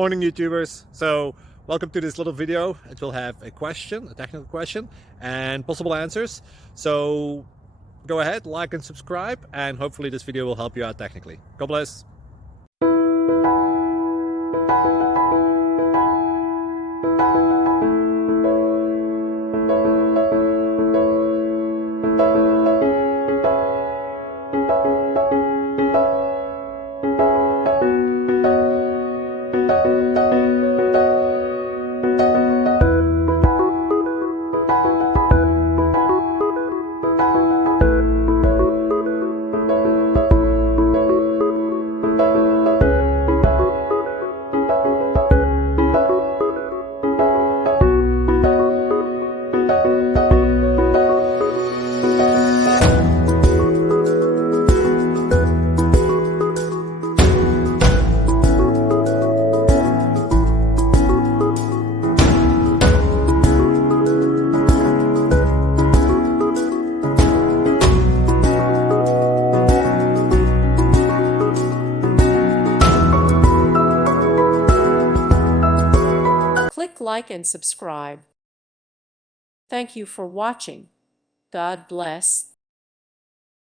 Morning, YouTubers. So welcome to this little video. It will have a question, a technical question, and possible answers. So go ahead, like and subscribe, and hopefully this video will help you out technically. God bless. Click like and subscribe. Thank you for watching. God bless.